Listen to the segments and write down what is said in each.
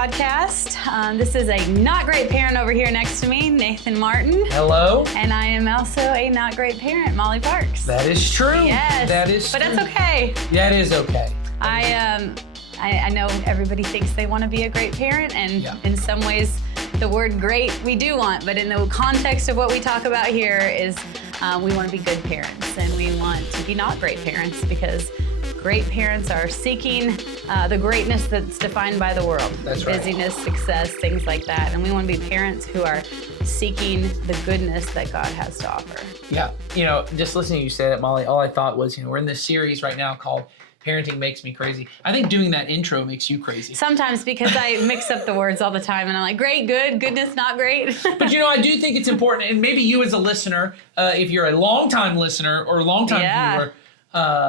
podcast. This is a not great parent over here next to me, Nathan Martin. Hello. And I am also a not great parent, Molly Parks. That is true. Yes. That is But true. that's okay. That is okay. I know everybody thinks they want to be a great parent, and in some ways, the word great we do want, but in the context of what we talk about here is we want to be good parents, and we want to be not great parents, because great parents are seeking the greatness that's defined by the world. That's right. Busyness, success, things like that. And we want to be parents who are seeking the goodness that God has to offer. Yeah. Just listening to you say that, Molly, all I thought was, we're in this series right now called Parenting Makes Me Crazy. I think doing that intro makes you crazy. Sometimes, because I mix up the words all the time, and I'm like, great, good, goodness, not great. But I do think it's important, and maybe you as a listener, if you're a longtime listener or a longtime viewer,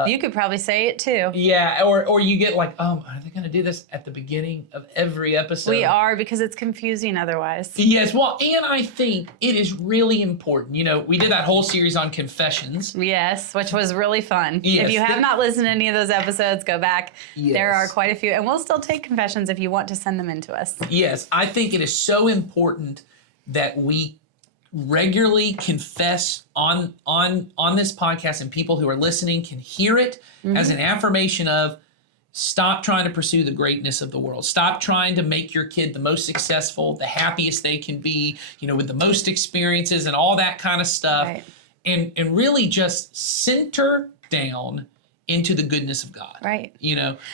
you could probably say it too. Yeah, or you get like, are they going to do this at the beginning of every episode? We are, because it's confusing otherwise. Yes, well, and I think it is really important. We did that whole series on confessions. Yes, which was really fun. Yes, if you have not listened to any of those episodes, go back. Yes. There are quite a few, and we'll still take confessions if you want to send them in to us. Yes, I think it is so important that we regularly confess on this podcast, and people who are listening can hear it as an affirmation of stop trying to pursue the greatness of the world. Stop trying to make your kid the most successful, the happiest they can be, with the most experiences and all that kind of stuff. Right. And really just center down into the goodness of God. Right.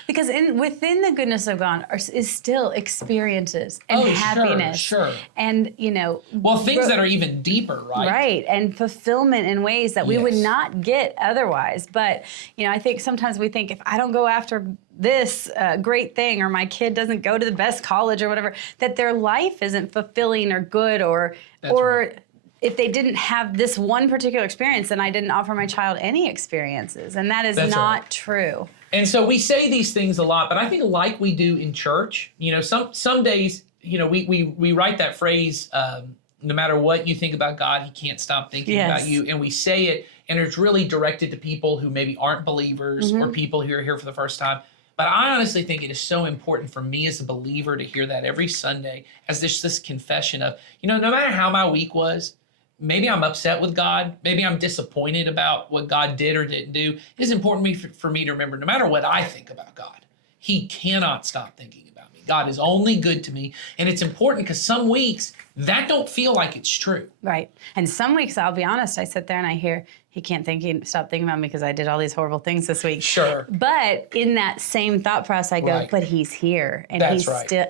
Because within the goodness of God is still experiences and happiness. Sure. And, well, things that are even deeper, right? Right. And fulfillment in ways that we would not get otherwise. But, I think sometimes we think, if I don't go after this great thing, or my kid doesn't go to the best college or whatever, that their life isn't fulfilling or good, or right. If they didn't have this one particular experience, then I didn't offer my child any experiences. And that is not true. And so we say these things a lot, but I think like we do in church, some days, we write that phrase, no matter what you think about God, he can't stop thinking about you. And we say it, and it's really directed to people who maybe aren't believers or people who are here for the first time. But I honestly think it is so important for me as a believer to hear that every Sunday as this confession of, no matter how my week was, maybe I'm upset with God. Maybe I'm disappointed about what God did or didn't do. It is important for me to remember, no matter what I think about God, he cannot stop thinking about me. God is only good to me. And it's important because some weeks that don't feel like it's true. Right. And some weeks, I'll be honest, I sit there and I hear, he can't stop thinking about me because I did all these horrible things this week. Sure. But in that same thought process, I go, but he's here. And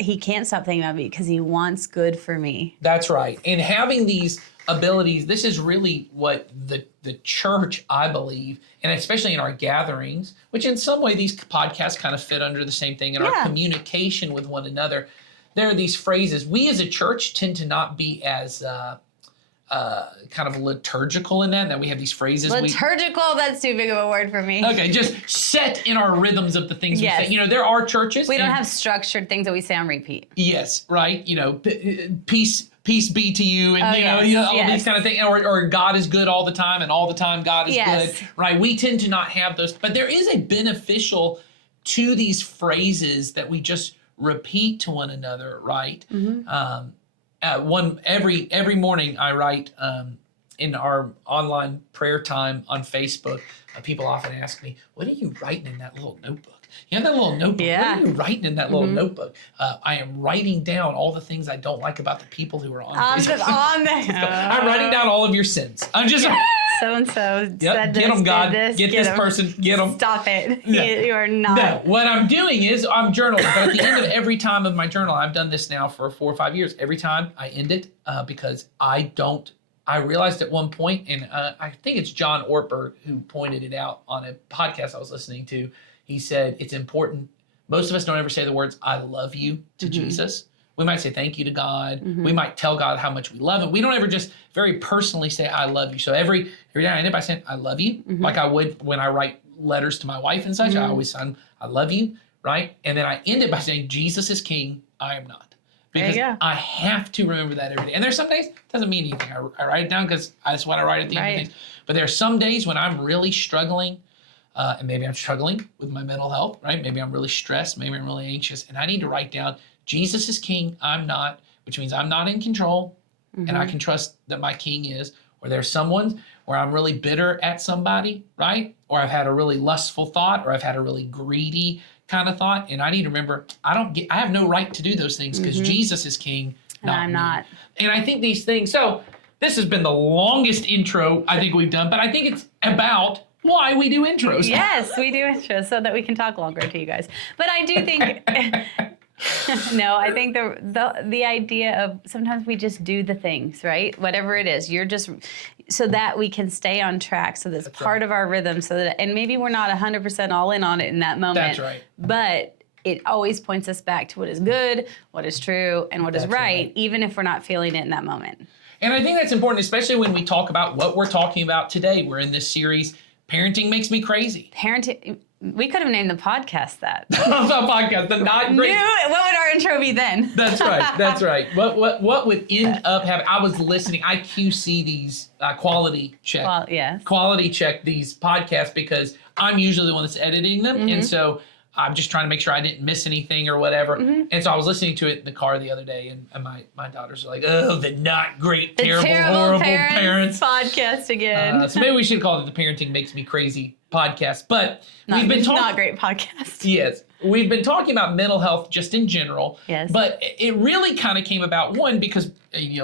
he can't stop thinking about me because he wants good for me. That's right. And having these abilities, this is really what the church, I believe, and especially in our gatherings, which in some way these podcasts kind of fit under the same thing, in our communication with one another, there are these phrases. We as a church tend to not be as kind of liturgical in that we have these phrases. Liturgical, that's too big of a word for me. Okay, just set in our rhythms of the things we say. There are churches. We don't have structured things that we say on repeat. Yes, right. Peace be to you, and all these kind of things, or God is good all the time, and all the time God is good, right? We tend to not have those, but there is a beneficial to these phrases that we just repeat to one another, right? Every morning I write in our online prayer time on Facebook. People often ask me, "What are you writing in that little notebook?" You have that little notebook. Yeah. What are you writing in that little notebook? I am writing down all the things I don't like about the people who are on Facebook. I'm writing down all of your sins. I'm just... So-and-so said get this, them, God. did this. Get this person. Get them. Stop it. No. You are not. No, what I'm doing is I'm journaling. But at the end of every time of my journal, I've done this now for 4 or 5 years. Every time I end it because I realized at one point, and I think it's John Ortberg who pointed it out on a podcast I was listening to. He said, it's important. Most of us don't ever say the words, I love you to Jesus. We might say thank you to God. We might tell God how much we love him. We don't ever just very personally say, I love you. So every day I end it by saying, I love you, like I would when I write letters to my wife and such. I always say, I love you, right? And then I end it by saying, Jesus is king, I am not. Because I have to remember that every day. And there's some days, it doesn't mean anything. I write it down because that's what I write at the end of things. But there are some days when I'm really struggling, and maybe I'm struggling with my mental health, right? Maybe I'm really stressed, maybe I'm really anxious, and I need to write down, Jesus is king, I'm not, which means I'm not in control, and I can trust that my king is. Or there's someone where I'm really bitter at somebody, right? Or I've had a really lustful thought, or I've had a really greedy kind of thought, and I need to remember I have no right to do those things because Jesus is king, and I'm me. not. And I think these things. So this has been the longest intro I think we've done, but I think it's about why we do intros. Yes, we do intros so that we can talk longer to you guys. But I do think. No, I think the idea of sometimes we just do the things, right? Whatever it is, you're just so that we can stay on track. So that's part of our rhythm. So that, and maybe we're not 100% all in on it in that moment. That's right. But it always points us back to what is good, what is true, and what is right, even if we're not feeling it in that moment. And I think that's important, especially when we talk about what we're talking about today. We're in this series, Parenting Makes Me Crazy. Parenting. We could have named the podcast that. The podcast, the not great. What would our intro be then? That's right. That's right. What would end up having? I was listening. I QC these quality check. Well, yes. Quality check these podcasts because I'm usually the one that's editing them, and so I'm just trying to make sure I didn't miss anything or whatever. And so I was listening to it in the car the other day, and my daughters are like, "Oh, the not great, terrible, horrible parents podcast again." So maybe we should call it the Parenting Makes Me Crazy podcast. But we've been talking not great podcast. Yes, we've been talking about mental health just in general. Yes, but it really kind of came about because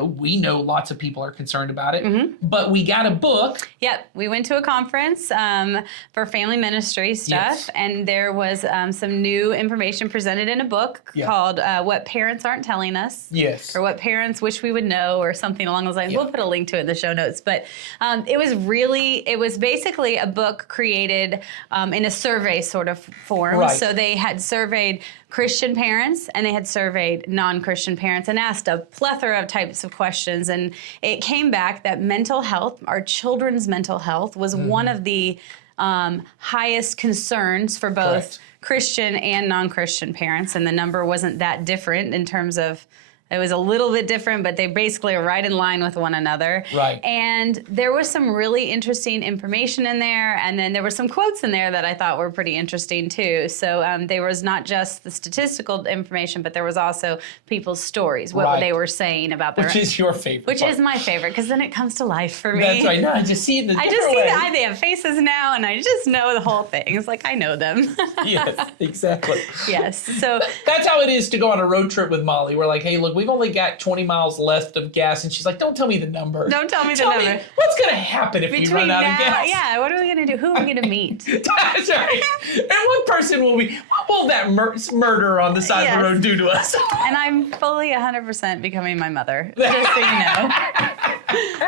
we know lots of people are concerned about it. But we got a book. Yep, we went to a conference for family ministry stuff, and there was some new information presented in a book called "What Parents Aren't Telling Us." Yes, or "What Parents Wish We Would Know," or something along those lines. We'll put a link to it in the show notes. But it was basically a book created in a survey sort of form. Right. So they had surveyed Christian parents and they had surveyed non-Christian parents and asked a plethora of types of questions. And it came back that mental health, our children's mental health, was one of the highest concerns for both Christian and non-Christian parents. And the number wasn't that different in terms of, it was a little bit different, but they basically are right in line with one another. Right. And there was some really interesting information in there. And then there were some quotes in there that I thought were pretty interesting too. So there was not just the statistical information, but there was also people's stories, what they were saying about their... Which is your favorite Which part. is my favorite, because then it comes to life for me. That's right. No, I just see it in a different way. They have faces now, and I just know the whole thing. It's like, I know them. Yes, exactly. Yes. So that's how it is to go on a road trip with Molly. We're like, hey, look, we've only got 20 miles left of gas. And she's like, don't tell me the number. Don't tell me the number. What's going to happen if we run out of gas? Yeah, what are we going to do? Who are we going to meet? That's right. And what person what will that murder on the side of the road do to us? And I'm fully 100% becoming my mother. Just so you know.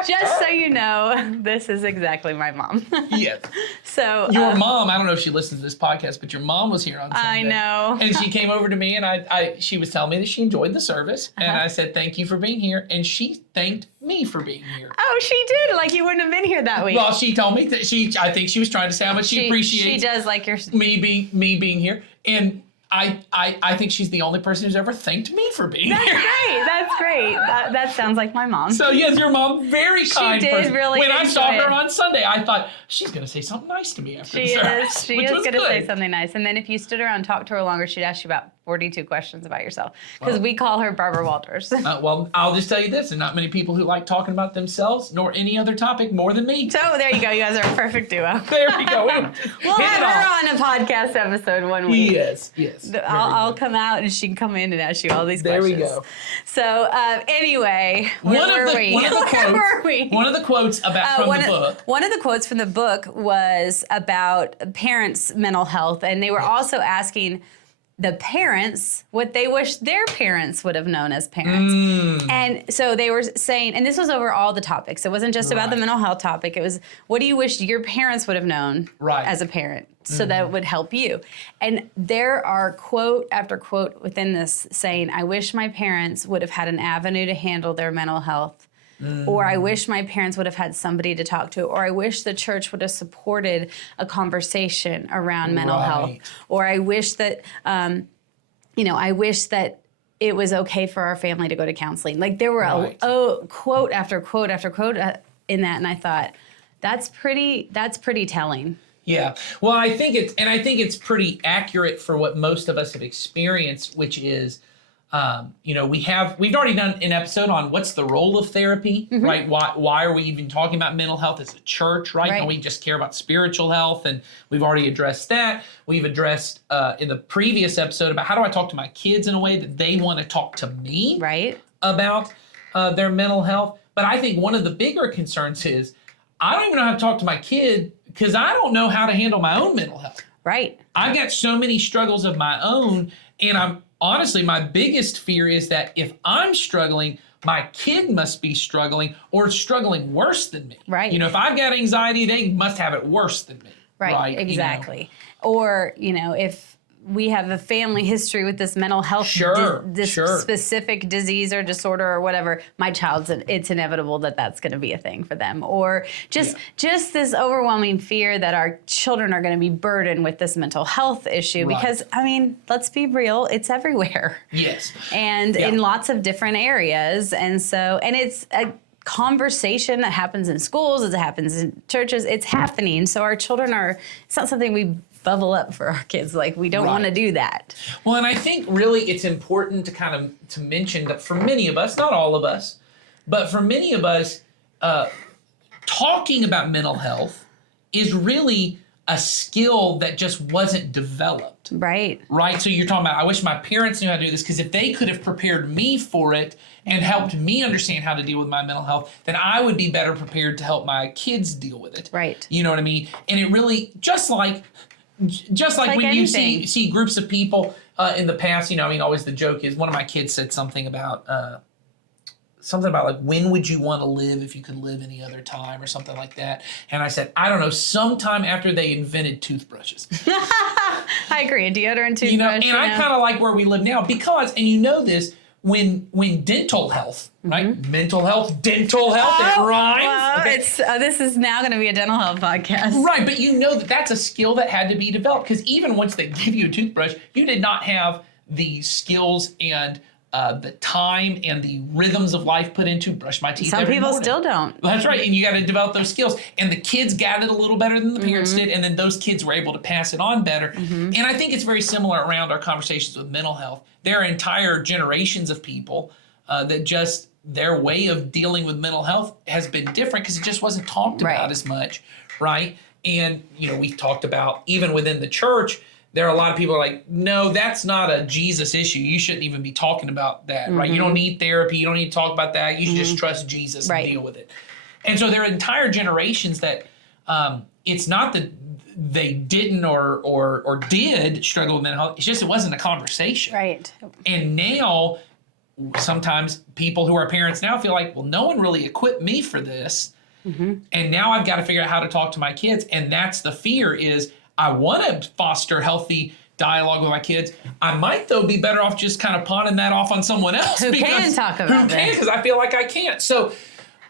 Just so you know, this is exactly my mom. Yes. So your mom, I don't know if she listens to this podcast, but your mom was here on Sunday. I know. And she came over to me and she was telling me that she enjoyed the service. And I said, thank you for being here. And she thanked me for being here. Oh, she did. Like you wouldn't have been here that week. Well, she told me that I think she was trying to say how much she appreciates. She does like your me being here. And I think she's the only person who's ever thanked me for being here. That's great. That sounds like my mom. So yes, your mom, very kind person. She did really. When I saw her on Sunday, I thought she's going to say something nice to me after the service. She is going to say something nice. And then if you stood around and talked to her longer, she'd ask you about 42 questions about yourself. Because we call her Barbara Walters. Well, I'll just tell you this. There are not many people who like talking about themselves nor any other topic more than me. So there you go. You guys are a perfect duo. There we go. We'll have her on a podcast episode one week. Yes. I'll come out and she can come in and ask you all these questions. There we go. So anyway, one of the quotes about from the book. One of the quotes from the book was about parents' mental health, and they were also asking the parents what they wish their parents would have known as parents. And so they were saying, and this was over all the topics. It wasn't just about the mental health topic. It was, what do you wish your parents would have known as a parent so that it would help you? And there are quote after quote within this saying, I wish my parents would have had an avenue to handle their mental health. Or I wish my parents would have had somebody to talk to, or I wish the church would have supported a conversation around mental health, or I wish that, I wish that it was okay for our family to go to counseling. Like there were a quote after quote after quote in that, and I thought that's pretty telling. Yeah. Well, I think it's pretty accurate for what most of us have experienced, which is We've already done an episode on what's the role of therapy, right? Why are we even talking about mental health as a church, right? Don't we just care about spiritual health? And we've already addressed that. We've addressed in the previous episode about how do I talk to my kids in a way that they want to talk to me about their mental health. But I think one of the bigger concerns is I don't even know how to talk to my kid because I don't know how to handle my own mental health. Right. I've got so many struggles of my own, and honestly, my biggest fear is that if I'm struggling, my kid must be struggling or struggling worse than me. Right. If I've got anxiety, they must have it worse than me. Right. Exactly. Or, if we have a family history with this mental health, specific disease or disorder or whatever, my child's, it's inevitable that that's going to be a thing for them. Or just this overwhelming fear that our children are going to be burdened with this mental health issue because, let's be real, it's everywhere. Yes. And in lots of different areas. And it's a conversation that happens in schools, it happens in churches, it's happening. So our children it's not something we bubble up for our kids. Like, we don't want to do that. Well, and I think really it's important to mention that for many of us, not all of us, but for many of us, talking about mental health is really a skill that just wasn't developed. Right. So you're talking about, I wish my parents knew how to do this, because if they could have prepared me for it and helped me understand how to deal with my mental health, then I would be better prepared to help my kids deal with it. Right. You know what I mean? And it really, just like when anything. you see groups of people in the past, always the joke is, one of my kids said something about like, when would you want to live if you could live any other time, or something like that. And I said, I don't know, sometime after they invented toothbrushes. I agree, a deodorant, toothbrush. And I kind of like where we live now because, and this, when dental health, right? Mental health, dental health, it rhymes. Well, this is now going to be a dental health podcast. Right, but that's a skill that had to be developed, because even once they give you a toothbrush, you did not have the skills and the time and the rhythms of life put into brush my teeth. Some people still don't. That's right, and you got to develop those skills. And the kids got it a little better than the parents did, and then those kids were able to pass it on better. And I think it's very similar around our conversations with mental health. There are entire generations of people that just, their way of dealing with mental health has been different because it just wasn't talked about as much, right? And, we've talked about, even within the church, there are a lot of people who are like, no, that's not a Jesus issue. You shouldn't even be talking about that, right? You don't need therapy. You don't need to talk about that. You should just trust Jesus and deal with it. And so there are entire generations that it's not that they didn't or did struggle with mental health. It's just it wasn't a conversation. Right. And now, sometimes people who are parents now feel like, well, no one really equipped me for this. And now I've got to figure out how to talk to my kids. And that's the fear is, I want to foster healthy dialogue with my kids. I might, though, be better off just kind of pawning that off on someone else. Who can talk about it. Because I feel like I can't. So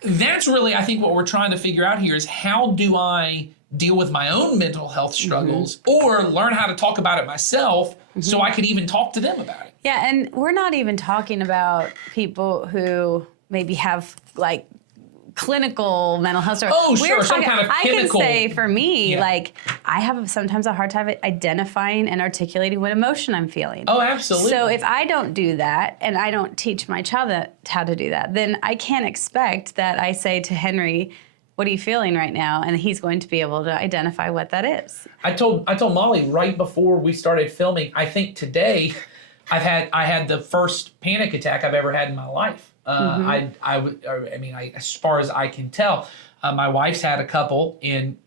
that's really, I think, what we're trying to figure out here is, how do I deal with my own mental health struggles or learn how to talk about it myself so I could even talk to them about it. Yeah, and we're not even talking about people who maybe have, like, clinical mental health story. Oh, sure, some kind of chemical. I can say for me, like, I have sometimes a hard time identifying and articulating what emotion I'm feeling. Oh, absolutely. So if I don't do that, and I don't teach my child how to do that, then I can't expect that I say to Henry, what are you feeling right now? And he's going to be able to identify what that is. I told Molly right before we started filming, I think today I had the first panic attack I've ever had in my life. As far as I can tell, my wife's had a couple, and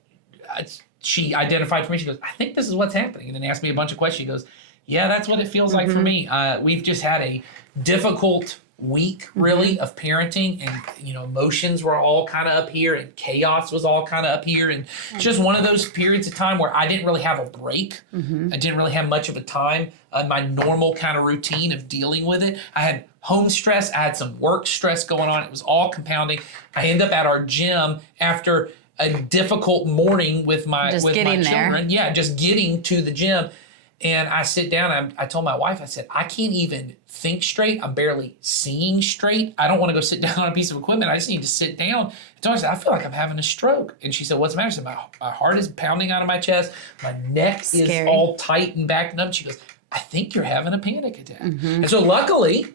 she identified for me. She goes, I think this is what's happening. And then asked me a bunch of questions. She goes, yeah, that's what it feels like for me. We've just had a difficult week, really, of parenting, and emotions were all kind of up here, and chaos was all kind of up here, and it's just one of those periods of time where I didn't really have a break. I didn't really have much of a time, my normal kind of routine of dealing with it. I had home stress, I had some work stress going on. It was all compounding. I ended up at our gym after a difficult morning with my children. There. Yeah, just getting to the gym. And I sit down, I told my wife, I said, I can't even think straight. I'm barely seeing straight. I don't want to go sit down on a piece of equipment. I just need to sit down. And I said, I feel like I'm having a stroke. And she said, what's the matter? I said, my heart is pounding out of my chest. My neck is all tight and backed up. She goes, I think you're having a panic attack. And so luckily,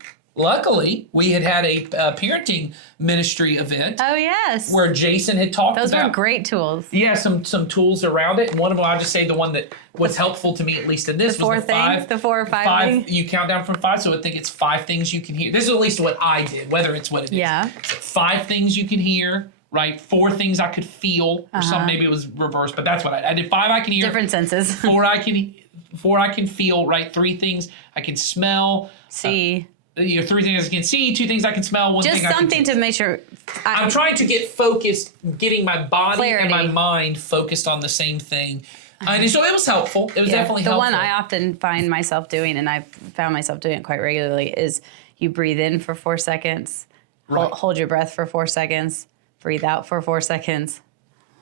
we had a parenting ministry event. Oh, yes. Where Jason had talked about. Those were great tools. Yeah, some tools around it. And one of them, I'll just say the one that was helpful to me, at least in this, was the 4 or 5 thing. You count down from 5, so I think it's 5 things you can hear. This is at least what I did, whether it's what it is. Yeah. So 5 things you can hear, right? 4 things I could feel, or some maybe it was reversed, but that's what I did. 5 I can hear. Different senses. 4 I can feel, right? 3 things I can smell. See. 3 things I can see, 2 things I can smell, 1 Just thing I can something to make sure. I'm trying to get focused, getting my body Clarity. and my mind focused on the same thing. And so it was helpful. It was definitely helpful. The one I often find myself doing, and I've found myself doing it quite regularly, is you breathe in for 4 seconds, hold your breath for 4 seconds, breathe out for 4 seconds,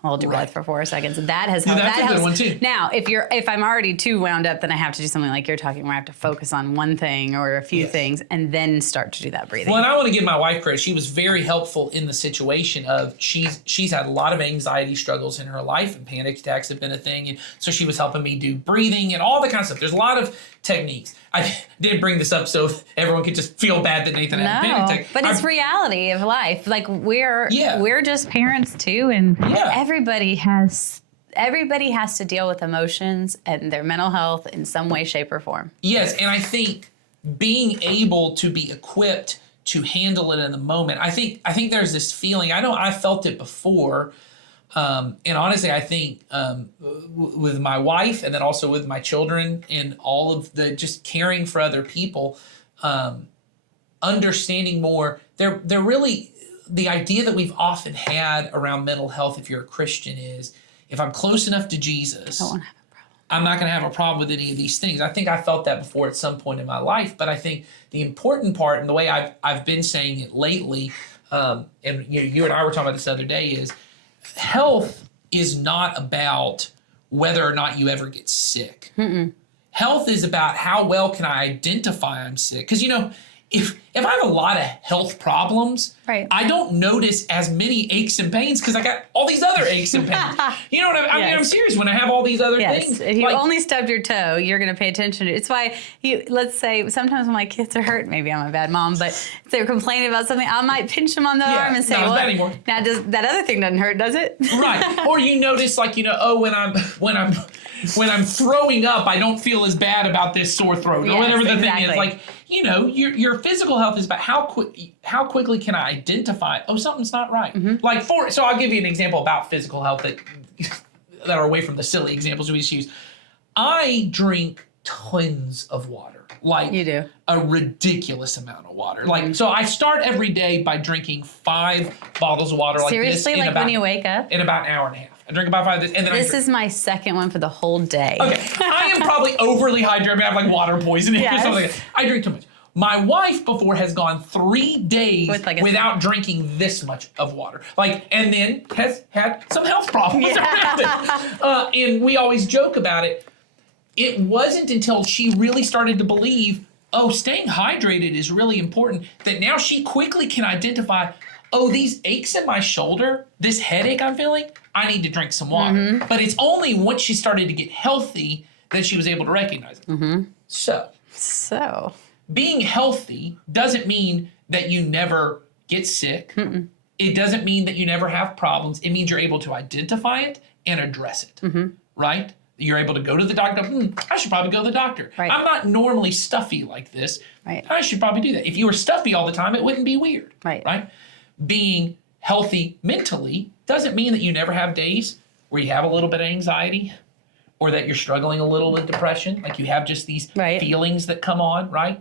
hold your breath for 4 seconds. That has helped. That's that a good helps. one too. Now, if I'm already too wound up, then I have to do something like you're talking, where I have to focus on one thing or a few things, and then start to do that breathing. Well, and I want to give my wife credit. She was very helpful in the situation of she's had a lot of anxiety struggles in her life, and panic attacks have been a thing, and so she was helping me do breathing and all the kind of stuff. There's a lot of techniques. I didn't bring this up so everyone could just feel bad that Nathan had a panic attack. But it's reality of life. Like we're just parents too, and everybody has to deal with emotions and their mental health in some way, shape, or form. Yes, and I think being able to be equipped to handle it in the moment. I think there's this feeling. I know I felt it before. And honestly, I think with my wife and then also with my children and all of the just caring for other people, understanding more, they're really, the idea that we've often had around mental health, if you're a Christian, is if I'm close enough to Jesus, I won't have a problem. I'm not going to have a problem with any of these things. I think I felt that before at some point in my life, but I think the important part and the way I've been saying it lately, and you and I were talking about this the other day, is health is not about whether or not you ever get sick. Health is about how well can I identify I'm sick. Because, if I have a lot of health problems, I don't notice as many aches and pains because I got all these other aches and pains. You know what I mean? I'm serious when I have all these other things. If you only stubbed your toe, you're going to pay attention to it. It's why let's say sometimes when my kids are hurt, maybe I'm a bad mom, but if they're complaining about something, I might pinch them on the arm and say, now that other thing doesn't hurt, does it? Right. Or you notice when I'm throwing up, I don't feel as bad about this sore throat or whatever the thing is. Like, your physical health is about how quickly can I identify, something's not right. So I'll give you an example about physical health that are away from the silly examples we just use. I drink tons of water. Like you do. A ridiculous amount of water. Like, so I start every day by drinking 5 bottles of water like Seriously, this. when you wake up? In about an hour and a half. I drink about 5 of this. And then this is my second one for the whole day. Okay. I am probably overly hydrated. I have like water poisoning or something like that. I drink too much. My wife before has gone 3 days without drinking this much of water. And then has had some health problems around it. And we always joke about it. It wasn't until she really started to believe, staying hydrated is really important, that now she quickly can identify, these aches in my shoulder, this headache I'm feeling, I need to drink some water. But it's only once she started to get healthy that she was able to recognize it. So being healthy doesn't mean that you never get sick. It doesn't mean that you never have problems. It means you're able to identify it and address it, right? You're able to go to the doctor. I should probably go to the doctor. Right. I'm not normally stuffy like this. Right. I should probably do that. If you were stuffy all the time, it wouldn't be weird. Right? Being healthy mentally doesn't mean that you never have days where you have a little bit of anxiety or that you're struggling a little with depression. Like you have just these feelings that come on, right?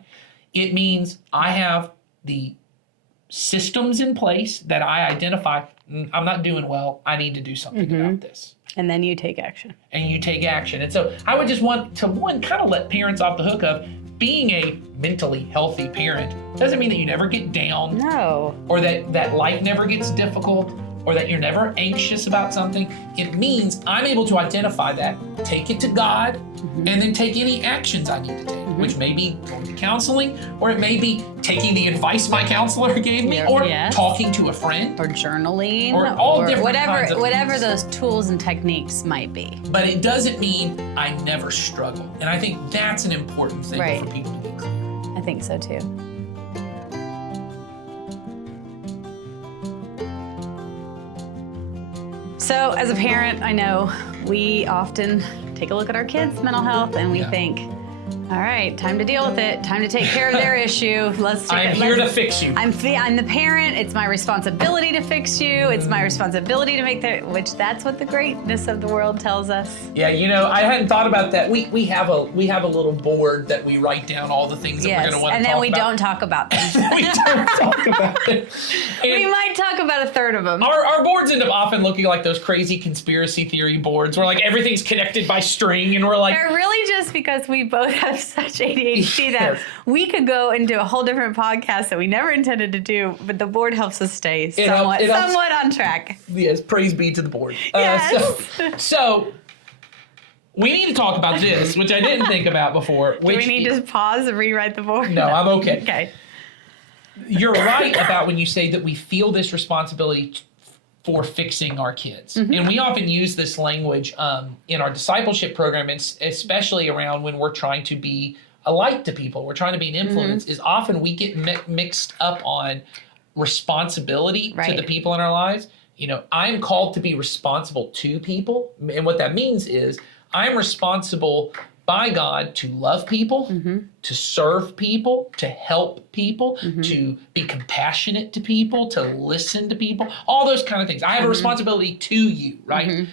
It means I have the systems in place that I identify, I'm not doing well. I need to do something about this. And then you take action. And so I would just want to, kind of let parents off the hook of being a mentally healthy parent doesn't mean that you never get down. No. Or that life never gets difficult or that you're never anxious about something, it means I'm able to identify that, take it to God, and then take any actions I need to take, which may be going to counseling, or it may be taking the advice my counselor gave me, or talking to a friend. Or journaling. Or all different whatever, kinds of whatever things. those tools and techniques might be. But it doesn't mean I never struggle. And I think that's an important thing Right. for people to get clear. I think so too. So as a parent, I know we often take a look at our kids' mental health and we think, all right, time to deal with it. Time to take care of their issue. I'm here to fix you. I'm the parent. It's my responsibility to fix you. It's my responsibility to make which that's what the greatness of the world tells us. Yeah, I hadn't thought about that. We have a little board that we write down all the things that we're going to want to talk about. And then we don't talk about them. We don't talk about it. And we might talk about a third of them. Our boards end up often looking like those crazy conspiracy theory boards where like everything's connected by string and we're like... They're really just because we both have such ADHD that we could go into a whole different podcast that we never intended to do, but the board helps us stay somewhat on track. Yes, praise be to the board. Yes. So we need to talk about this, which I didn't think about before. Do we need to pause and rewrite the board? No, I'm okay. Okay. You're right about when you say that we feel this responsibility for fixing our kids. And we often use this language in our discipleship program, especially around when we're trying to be a light to people, we're trying to be an influence, is often we get mixed up on responsibility to the people in our lives. I'm called to be responsible to people. And what that means is I'm responsible by God to love people, to serve people, to help people, to be compassionate to people, to listen to people, all those kind of things. I have a responsibility to you, right?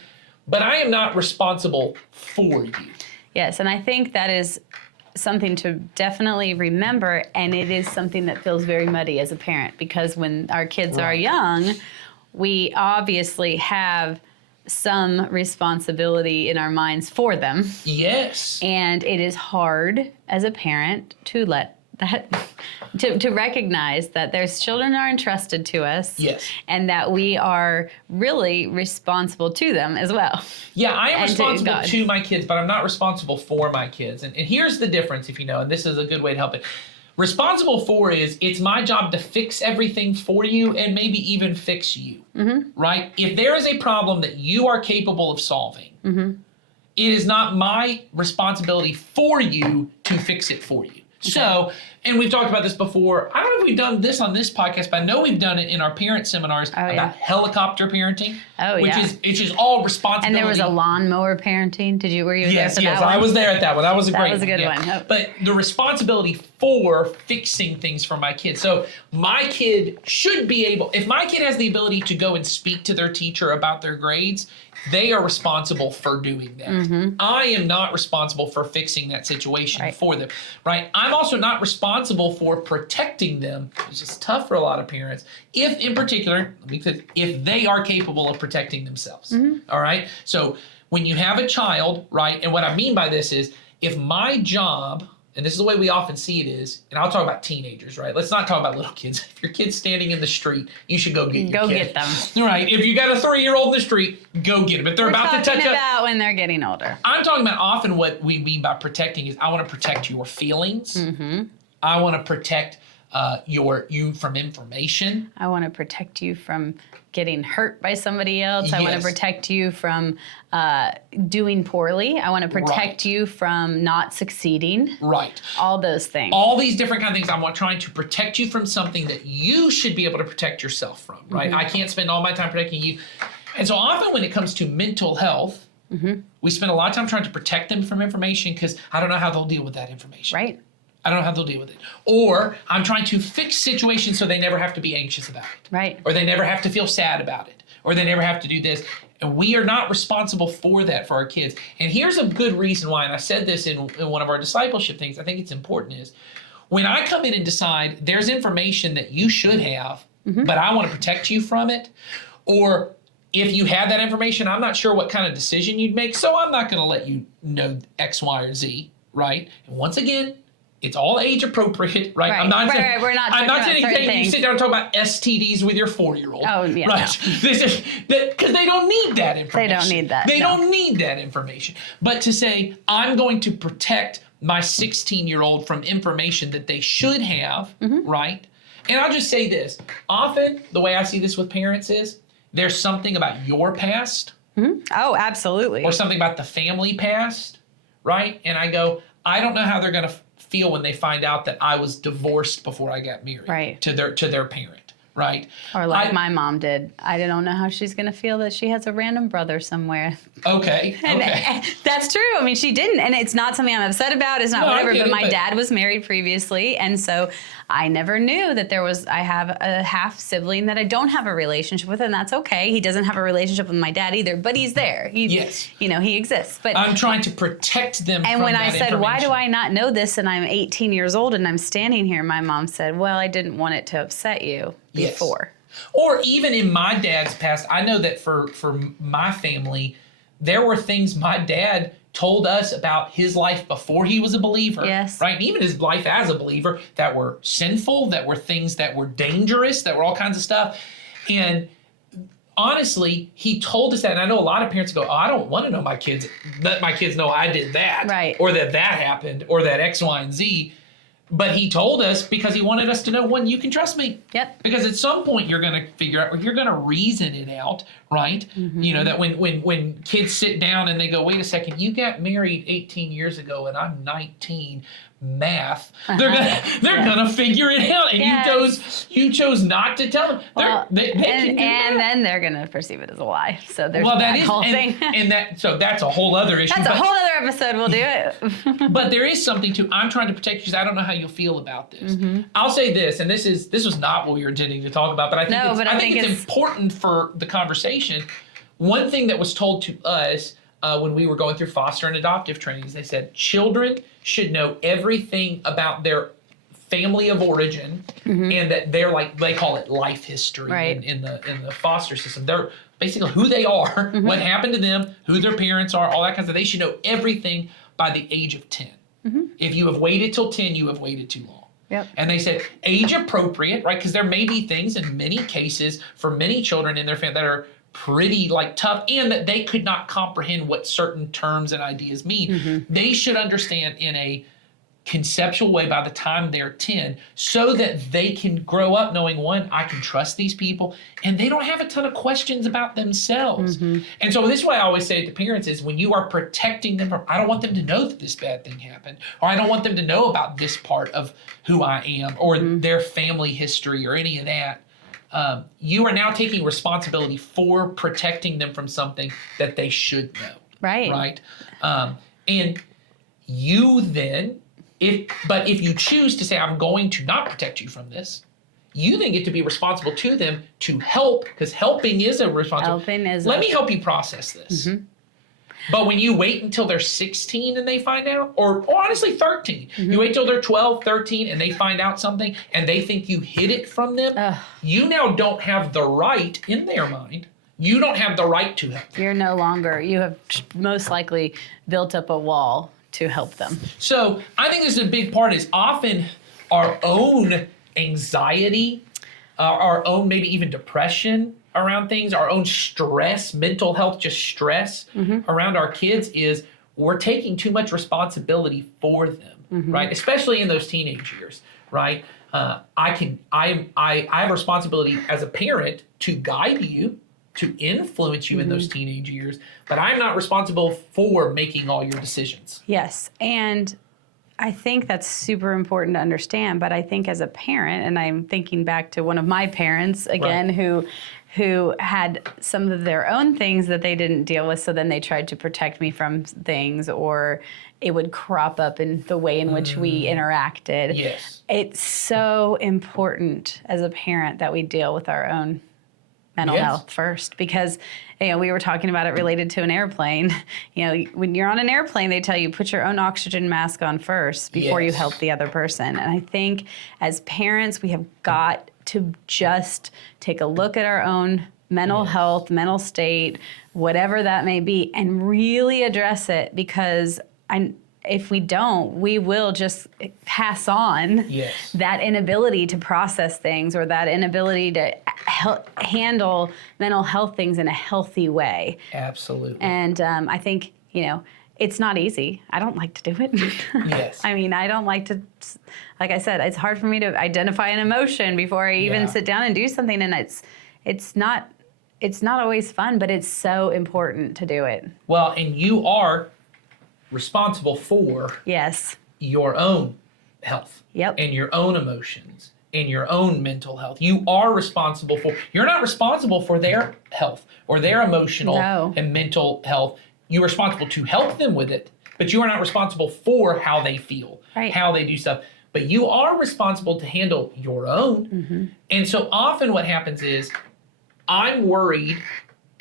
But I am not responsible for you. Yes, and I think that is something to definitely remember, and it is something that feels very muddy as a parent, because when our kids are young, we obviously have some responsibility in our minds for them. Yes. And it is hard as a parent to let that, to recognize that there's children are entrusted to us. Yes. And that we are really responsible to them as well. Yeah, I am And responsible to to my kids, but I'm not responsible for my kids. And here's the difference, if you know, and this is a good way to help it. Responsible for is it's my job to fix everything for you and maybe even fix you, right? If there is a problem that you are capable of solving, it is not my responsibility for you to fix it for you. Okay. So, and we've talked about this before. I don't know if we've done this on this podcast, but I know we've done it in our parent seminars about helicopter parenting, which is all responsibility. And there was a lawnmower parenting. Were you there for that one? I was there at that one. That was a great one. That was a good one. Oh. But the responsibility for fixing things for my kid. So my kid should be able, if my kid has the ability to go and speak to their teacher about their grades, they are responsible for doing that. I am not responsible for fixing that situation for them, right? I'm also not responsible for protecting them, which is tough for a lot of parents, if in particular, if they are capable of protecting themselves, all right? So when you have a child, right, and what I mean by this is, if my job, and this is the way we often see it is, and I'll talk about teenagers, right? Let's not talk about little kids. If your kid's standing in the street, you should go get your kid. Get them. Right. If you got a 3-year-old in the street, go get them. If they're about to touch up. About when they're getting older. I'm talking about often what we mean by protecting is I want to protect your feelings. I want to protect you from information. I want to protect you from getting hurt by somebody else. I want to protect you from doing poorly. I want to protect you from not succeeding. Right. All those things. All these different kind of things. I'm trying to protect you from something that you should be able to protect yourself from, right? I can't spend all my time protecting you. And so often when it comes to mental health, we spend a lot of time trying to protect them from information because I don't know how they'll deal with that information. Right. I don't know how they'll deal with it. Or I'm trying to fix situations so they never have to be anxious about it. Right. Or they never have to feel sad about it. Or they never have to do this. And we are not responsible for that for our kids. And here's a good reason why, and I said this in one of our discipleship things, I think it's important, is when I come in and decide there's information that you should have, but I want to protect you from it, or if you had that information, I'm not sure what kind of decision you'd make, so I'm not going to let you know X, Y, or Z, right? And once again, It's all age appropriate, right? Right. I'm not saying, Right. We're not I'm talking not about saying certain you things. sit down and talk about STDs with your 4-year-old. Oh, yeah, right. no. This is because they don't need that information. They don't need that, They no. don't need that information. But to say I'm going to protect my 16-year-old from information that they should have, right? And I'll just say this: often the way I see this with parents is there's something about your past Oh, absolutely. or something about the family past, right? And I go, I don't know how they're going to feel when they find out that I was divorced before I got married Right. to their parent, right? Or like I- my mom did. I don't know how she's going to feel that she has a random brother somewhere. Okay. And Okay. that's true. I mean, she didn't. And it's not something I'm upset about. It's not No, I whatever. get But it, my but- dad was married previously. And so I never knew that I have a half sibling that I don't have a relationship with. And that's okay. He doesn't have a relationship with my dad either, but he's there. Yes. You know, he exists. But I'm trying to protect them and from when I that said, why do information. I not know this? And I'm 18 years old and I'm standing here, my mom said, well, I didn't want it to upset you Yes. before. Or even in my dad's past, I know that for my family, there were things my dad told us about his life before he was a believer. Yes. Right? And even his life as a believer that were sinful, that were things that were dangerous, that were all kinds of stuff. And honestly, he told us that. And I know a lot of parents go, oh, I don't want to know let my kids know I did that. Right. Or that happened, or that X, Y, and Z. But he told us because he wanted us to know, one, you can trust me. Yep. Because at some point you're going to figure out, or you're going to reason it out, right? You know, that when kids sit down and they go, wait a second, you got married 18 years ago and I'm 19, math. They're gonna figure it out, and Yes. you chose not to tell them. Well, They can do and that. then they're going to perceive it as a lie. So there's Well, that that is, whole thing. and that's a whole other issue. That's a but- whole other episode. We'll do it. But there is something to, I'm trying to protect you because I don't know how you'll feel about this. Mm-hmm. I'll say this, and this was not what we were intending to talk about, but I think, No, it's, but I I think think it's it's- important for the conversation. One thing that was told to us when we were going through foster and adoptive trainings, they said children should know everything about their family of origin, and that they're they call it life history Right. in the foster system. They're basically who they are, what happened to them, who their parents are, all that kind of stuff. They should know everything by the age of 10. If you have waited till 10, you have waited too long. Yep. And they said age appropriate, right? Because there may be things in many cases for many children in their family that are pretty tough, and that they could not comprehend what certain terms and ideas mean. They should understand in a conceptual way by the time they're 10, so that they can grow up knowing, one, I can trust these people, and they don't have a ton of questions about themselves. And so this is why I always say to parents is, when you are protecting them from, I don't want them to know that this bad thing happened, or I don't want them to know about this part of who I am, or their family history, or any of that. You are now taking responsibility for protecting them from something that they should know. Right. Right. And you then, if you choose to say, I'm going to not protect you from this, you then get to be responsible to them to help, because helping is a responsibility. Helping is Let me help you process this. But when you wait until they're 16 and they find out, or honestly 13, you wait till they're 12, 13, and they find out something and they think you hid it from them, Ugh. you now don't have the right, in their mind, you don't have the right to help them. You're no longer, you have most likely built up a wall to help them. So I think this is a big part, is often our own anxiety, our own maybe even depression around things, our own stress, mental health, just stress around our kids, is we're taking too much responsibility for them, right? Especially in those teenage years, right? I have a responsibility as a parent to guide you, to influence you in those teenage years, but I'm not responsible for making all your decisions. Yes. And I think that's super important to understand. But I think as a parent, and I'm thinking back to one of my parents again, who had some of their own things that they didn't deal with, so then they tried to protect me from things, or it would crop up in the way in which we interacted. Yes. It's so important as a parent that we deal with our own mental Yes. health first, because we were talking about it related to an airplane. When you're on an airplane, they tell you put your own oxygen mask on first before you Yes. help the other person. And I think as parents, we have got to just take a look at our own mental health, mental state, whatever that may be, and really address it, because if we don't, we will just pass on Yes. that inability to process things or that inability to handle mental health things in a healthy way. Absolutely. And I think, it's not easy. I don't like to do it. Yes. I mean, I don't like to, like I said, it's hard for me to identify an emotion before I even sit down and do something. And it's not always fun, but it's so important to do it. Well, and you are responsible for your own health and your own emotions and your own mental health. You are responsible you're not responsible for their health or their emotional and mental health. You're responsible to help them with it, but you are not responsible for how they feel, how they do stuff. But you are responsible to handle your own. Mm-hmm. And so often what happens is I'm worried,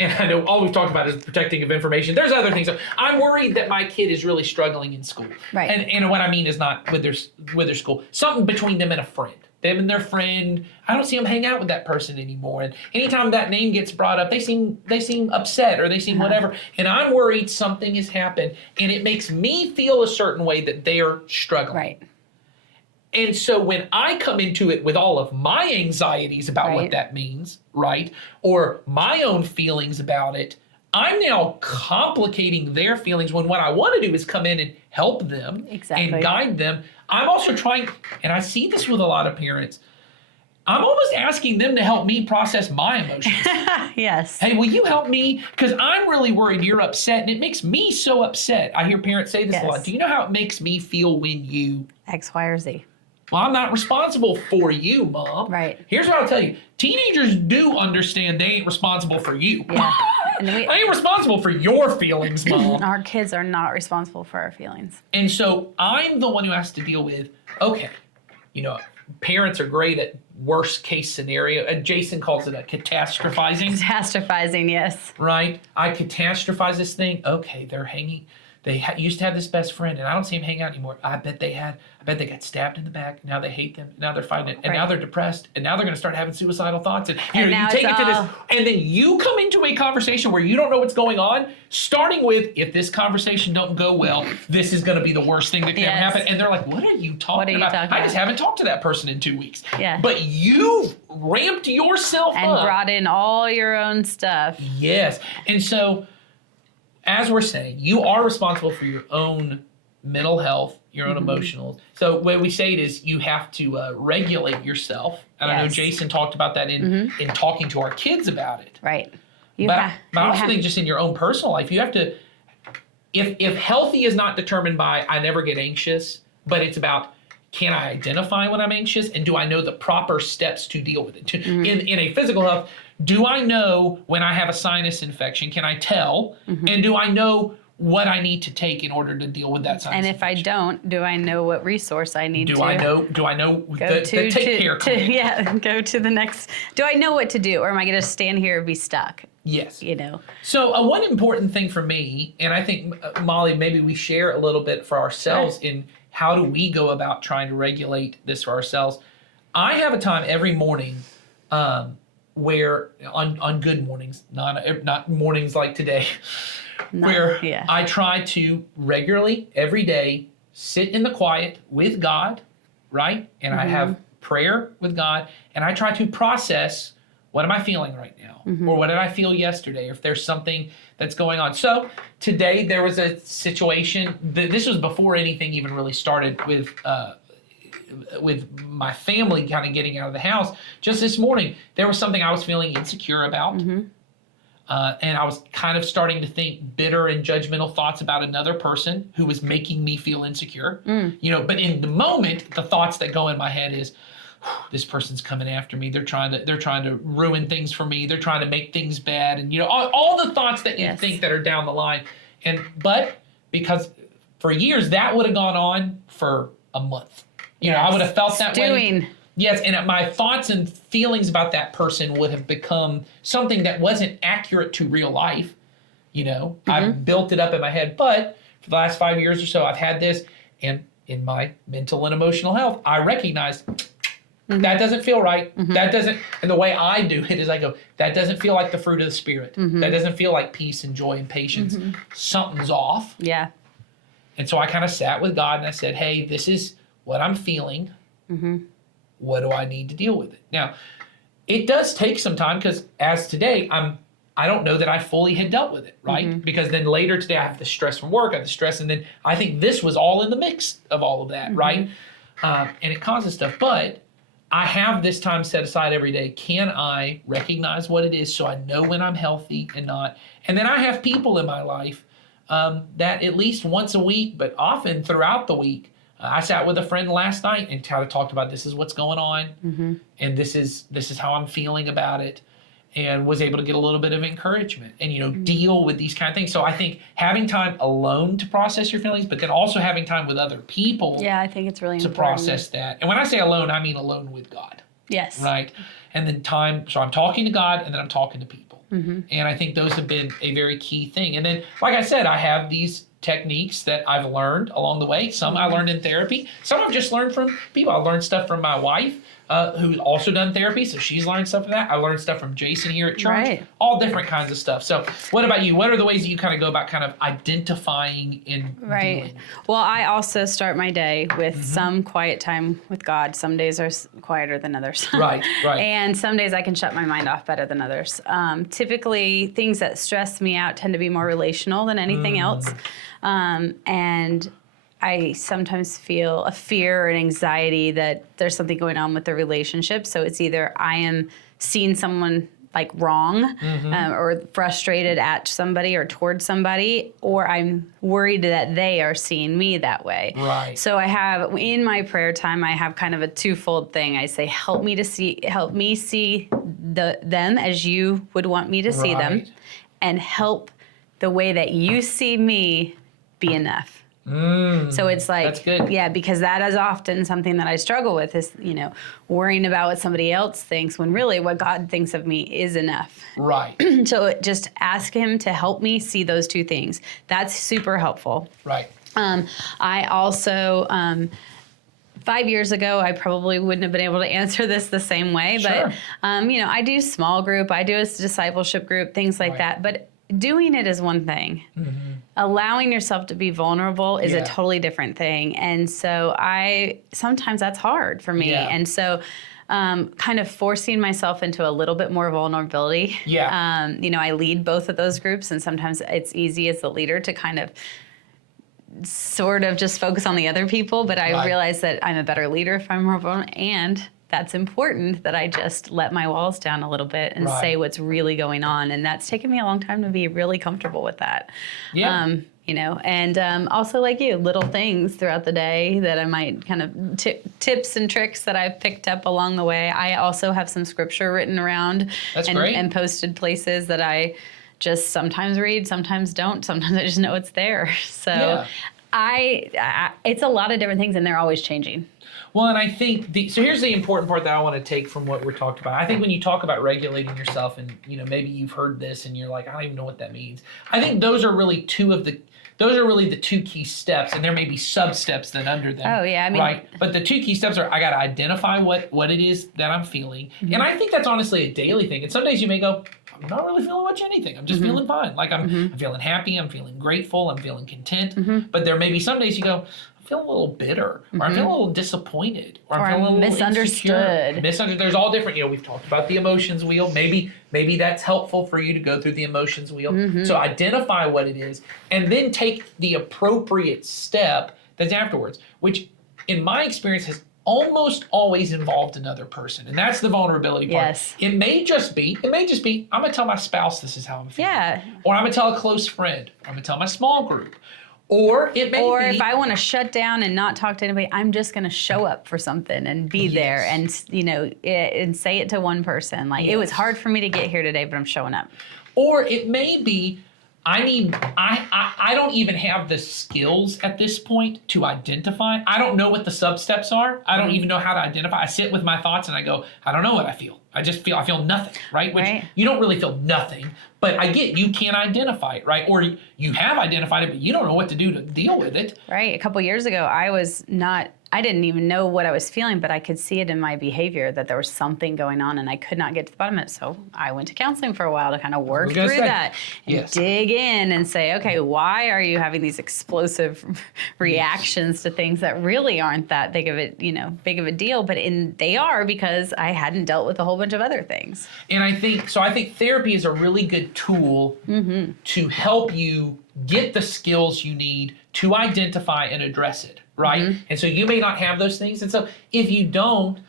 and I know all we've talked about is protecting of information. There's other things. I'm worried that my kid is really struggling in school. Right. And what I mean is not with their school. Something between them and a friend. Them and their friend. I don't see them hang out with that person anymore. And anytime that name gets brought up, they seem upset or they seem whatever. And I'm worried something has happened, and it makes me feel a certain way that they are struggling. Right. And so when I come into it with all of my anxieties about what that means, right, or my own feelings about it, I'm now complicating their feelings when what I want to do is come in and help them and guide them. I'm also trying, and I see this with a lot of parents, I'm almost asking them to help me process my emotions. Yes. Hey, will you help me? Because I'm really worried you're upset, and it makes me so upset. I hear parents say this a lot. Do you know how it makes me feel when you... X, Y, or Z. Well, I'm not responsible for you, Mom. Right. Here's what I'll tell you. Teenagers do understand they ain't responsible for you. Yeah. I ain't responsible for your feelings, Mom. Our kids are not responsible for our feelings. And so I'm the one who has to deal with, okay, parents are great at worst case scenario. Jason calls it a catastrophizing. Catastrophizing, yes. Right? I catastrophize this thing. Okay, they're hanging. They used to have this best friend, and I don't see them hang out anymore. I bet they got stabbed in the back. Now they hate them. Now they're fighting it. And now they're depressed. And now they're going to start having suicidal thoughts. And you take it to this. And then you come into a conversation where you don't know what's going on, starting with, if this conversation don't go well, this is going to be the worst thing that can ever happen. And they're like, what are you talking about? I just haven't talked to that person in 2 weeks. Yeah. But you've ramped yourself up. And brought in all your own stuff. Yes. And so... as we're saying, you are responsible for your own mental health, your own emotional. So when we say it is, you have to regulate yourself. And I know Jason talked about that in talking to our kids about it. Right. But I also think just in your own personal life, you have to, if healthy is not determined by I never get anxious, but it's about, can I identify when I'm anxious, and do I know the proper steps to deal with it? In a physical health, do I know when I have a sinus infection? Can I tell? And do I know what I need to take in order to deal with that sinus infection? And if I don't, do I know what resource I need to? Do I know the take care clinic? Go to the next. Do I know what to do, or am I going to stand here and be stuck? Yes. So one important thing for me, and I think, Molly, maybe we share a little bit for ourselves in how do we go about trying to regulate this for ourselves. I have a time every morning where on good mornings, not mornings like today, where I try to regularly, every day, sit in the quiet with God, right? And I have prayer with God, and I try to process, what am I feeling right now? Or what did I feel yesterday? Or if there's something that's going on. So today there was a situation, this was before anything even really started with my family kind of getting out of the house. Just this morning, there was something I was feeling insecure about. And I was kind of starting to think bitter and judgmental thoughts about another person who was making me feel insecure. But in the moment, the thoughts that go in my head is, this person's coming after me. They're trying to ruin things for me. They're trying to make things bad. And, all the thoughts that you think that are down the line. But because for years, that would have gone on for a month. I would have felt that way. Yes, and my thoughts and feelings about that person would have become something that wasn't accurate to real life. I've built it up in my head. But for the last 5 years or so, I've had this. And in my mental and emotional health, I recognized that doesn't feel right. That doesn't, and the way I do it is I go, that doesn't feel like the fruit of the Spirit. That doesn't feel like peace and joy and patience. Something's off. Yeah. And so I kind of sat with God and I said, hey, this is what I'm feeling. What do I need to deal with it? Now, it does take some time because as today, I don't know that I fully had dealt with it, right? Because then later today I have the stress from work, I have the stress, and then I think this was all in the mix of all of that, right? And it causes stuff. But I have this time set aside every day. Can I recognize what it is so I know when I'm healthy and not? And then I have people in my life that at least once a week, but often throughout the week, I sat with a friend last night and kind of talked about this is what's going on, and this is how I'm feeling about it, and was able to get a little bit of encouragement and deal with these kind of things. So I think having time alone to process your feelings, but then also having time with other people. Yeah, I think it's really to important. process that. And when I say alone, I mean alone with God. Yes. Right. And then time. So I'm talking to God and then I'm talking to people. And I think those have been a very key thing. And then, like I said, I have these techniques that I've learned along the way. Some I learned in therapy. Some I've just learned from people. I learned stuff from my wife, who's also done therapy. So she's learned stuff from that. I learned stuff from Jason here at church. Right. All different kinds of stuff. So what about you? What are the ways that you kind of go about kind of identifying and dealing? Well, I also start my day with some quiet time with God. Some days are quieter than others. Right. And some days I can shut my mind off better than others. Typically, things that stress me out tend to be more relational than anything else. And I sometimes feel a fear or an anxiety that there's something going on with the relationship. So it's either I am seeing someone like wrong or frustrated at somebody or towards somebody, or I'm worried that they are seeing me that way. Right. So I have, in my prayer time, I have kind of a twofold thing. I say, help me see them as you would want me to see them, and help the way that you see me be enough. So it's like, that's good. Yeah, because that is often something that I struggle with is, worrying about what somebody else thinks when really what God thinks of me is enough. Right. So just ask him to help me see those two things. That's super helpful. Right. I also, 5 years ago, I probably wouldn't have been able to answer this the same way, but, I do small group, I do a discipleship group, things like that, but doing it is one thing. Allowing yourself to be vulnerable is a totally different thing. And so sometimes that's hard for me. Yeah. And so kind of forcing myself into a little bit more vulnerability. Yeah. I lead both of those groups, and sometimes it's easy as the leader to kind of sort of just focus on the other people. But I realize that I'm a better leader if I'm more vulnerable, and that's important that I just let my walls down a little bit and say what's really going on. And that's taken me a long time to be really comfortable with that. Yeah. And also like you, little things throughout the day that I might kind of tips and tricks that I've picked up along the way. I also have some scripture written around and posted places that I just sometimes read, sometimes don't. Sometimes I just know it's there. So it's a lot of different things, and they're always changing. Well, and I think so here's the important part that I want to take from what we're talking about. I think when you talk about regulating yourself, and maybe you've heard this and you're like, I don't even know what that means. I think those are really the two key steps, and there may be sub-steps then under them. Oh, yeah. Right. But the two key steps are I got to identify what it is that I'm feeling. And I think that's honestly a daily thing. And some days you may go, I'm not really feeling much anything. I'm just feeling fine. Like I'm feeling happy. I'm feeling grateful. I'm feeling content. But there may be some days you go, I feel a little bitter, or I feel a little disappointed, or I'm feeling a little misunderstood. There's all different. We've talked about the emotions wheel. Maybe that's helpful for you to go through the emotions wheel. So identify what it is, and then take the appropriate step that's afterwards, which in my experience has almost always involved another person. And that's the vulnerability part. Yes. It may just be, I'm going to tell my spouse this is how I'm feeling. Yeah. Or I'm going to tell a close friend. Or I'm going to tell my small group. Or it may Or be, if I want to shut down and not talk to anybody, I'm just going to show up for something and be there and, and say it to one person. Like, it was hard for me to get here today, but I'm showing up. Or it may be, I don't even have the skills at this point to identify. I don't know what the sub-steps are. I don't even know how to identify. I sit with my thoughts and I go, I don't know what I feel. I feel nothing, right? Which you don't really feel nothing, but I get you can't identify it, right? Or you have identified it, but you don't know what to do to deal with it. Right. A couple years ago, I was not I didn't even know what I was feeling, but I could see it in my behavior that there was something going on and I could not get to the bottom of it. So I went to counseling for a while to kind of work through that and dig in and say, okay, why are you having these explosive reactions to things that really aren't that big of a deal, but they are because I hadn't dealt with a whole bunch of other things. And I think therapy is a really good tool to help you get the skills you need to identify and address it, right? And so you may not have those things. And so if you don't,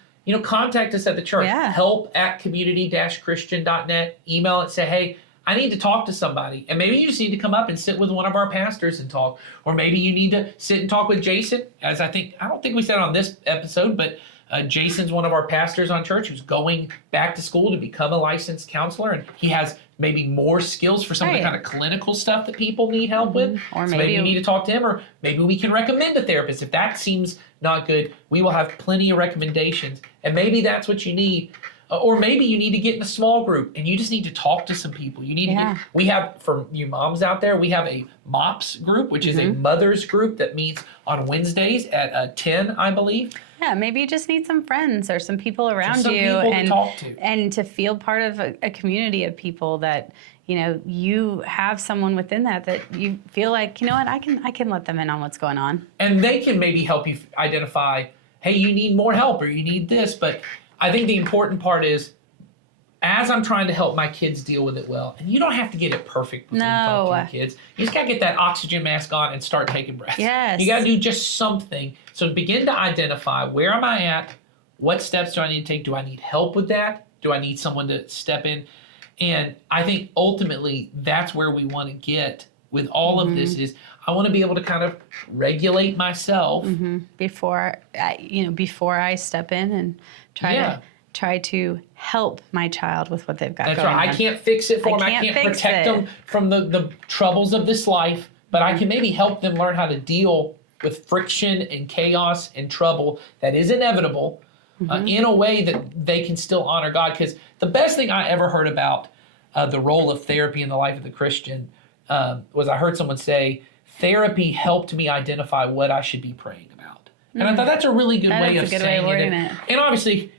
contact us at the church. help@community-christian.net. Email it, say, hey, I need to talk to somebody. And maybe you just need to come up and sit with one of our pastors and talk. Or maybe you need to sit and talk with Jason, I don't think we said on this episode, but Jason's one of our pastors on church who's going back to school to become a licensed counselor. And he has maybe more skills for some of the kind of clinical stuff that people need help with. Or maybe you need to talk to him, or maybe we can recommend a therapist. If that seems not good, we will have plenty of recommendations. And maybe that's what you need. Or maybe you need to get in a small group and you just need to talk to some people. You need to we have, for you moms out there, we have a MOPS group, which is a mother's group that meets on Wednesdays at 10, I believe. Yeah, maybe you just need some friends or some people around you to talk to. And to feel part of a community of people that, you have someone within that you feel like, you know what, I can let them in on what's going on. And they can maybe help you identify, hey, you need more help or you need this. But I think the important part is, as I'm trying to help my kids deal with it well, and you don't have to get it perfect before you talk to your kids. You just got to get that oxygen mask on and start taking breaths. Yes. You got to do just something. So begin to identify, where am I at? What steps do I need to take? Do I need help with that? Do I need someone to step in? And I think ultimately that's where we want to get with all of this is I want to be able to kind of regulate myself before I step in and try to help my child with what they've got going on. That's right. I can't fix it for them. I can't protect them from the troubles of this life, but I can maybe help them learn how to deal with friction and chaos and trouble that is inevitable in a way that they can still honor God. Because the best thing I ever heard about the role of therapy in the life of the Christian was I heard someone say, therapy helped me identify what I should be praying about. And I thought that's a really good way of saying it. And obviously,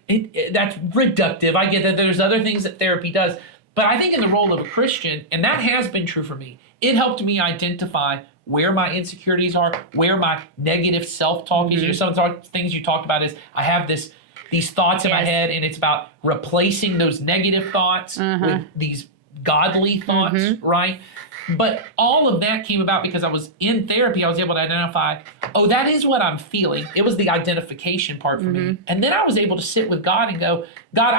that's reductive. I get that there's other things that therapy does. But I think in the role of a Christian, and that has been true for me, it helped me identify where my insecurities are, where my negative self-talk is. Some things you talked about is I have these thoughts in my head, and it's about replacing those negative thoughts with these godly thoughts, right? But all of that came about because I was in therapy. I was able to identify, that is what I'm feeling. It was the identification part for me. And then I was able to sit with God and go, God,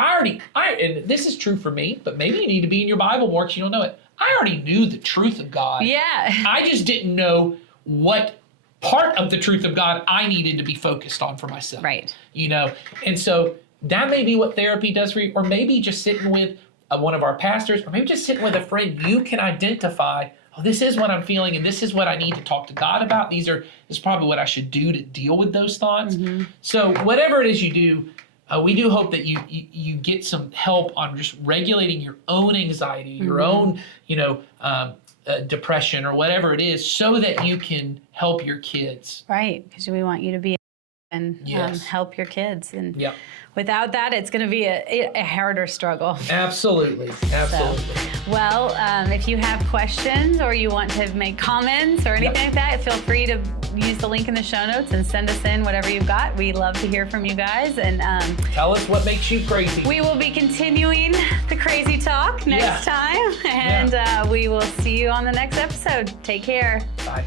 and this is true for me, but maybe you need to be in your Bible more because you don't know it. I already knew the truth of God. Yeah. I just didn't know what part of the truth of God I needed to be focused on for myself. Right. And so that may be what therapy does for you, or maybe just sitting with one of our pastors, or maybe just sitting with a friend, you can identify, this is what I'm feeling, and this is what I need to talk to God about. This is probably what I should do to deal with those thoughts. So whatever it is you do, we do hope that you get some help on just regulating your own anxiety, your own, depression or whatever it is, so that you can help your kids. Right, because we want you to be and help your kids. And without that, it's going to be a harder struggle. Absolutely. So, if you have questions or you want to make comments or anything like that, feel free to use the link in the show notes and send us in whatever you've got. We love to hear from you guys. And tell us what makes you crazy. We will be continuing the crazy talk next time. And we will see you on the next episode. Take care. Bye.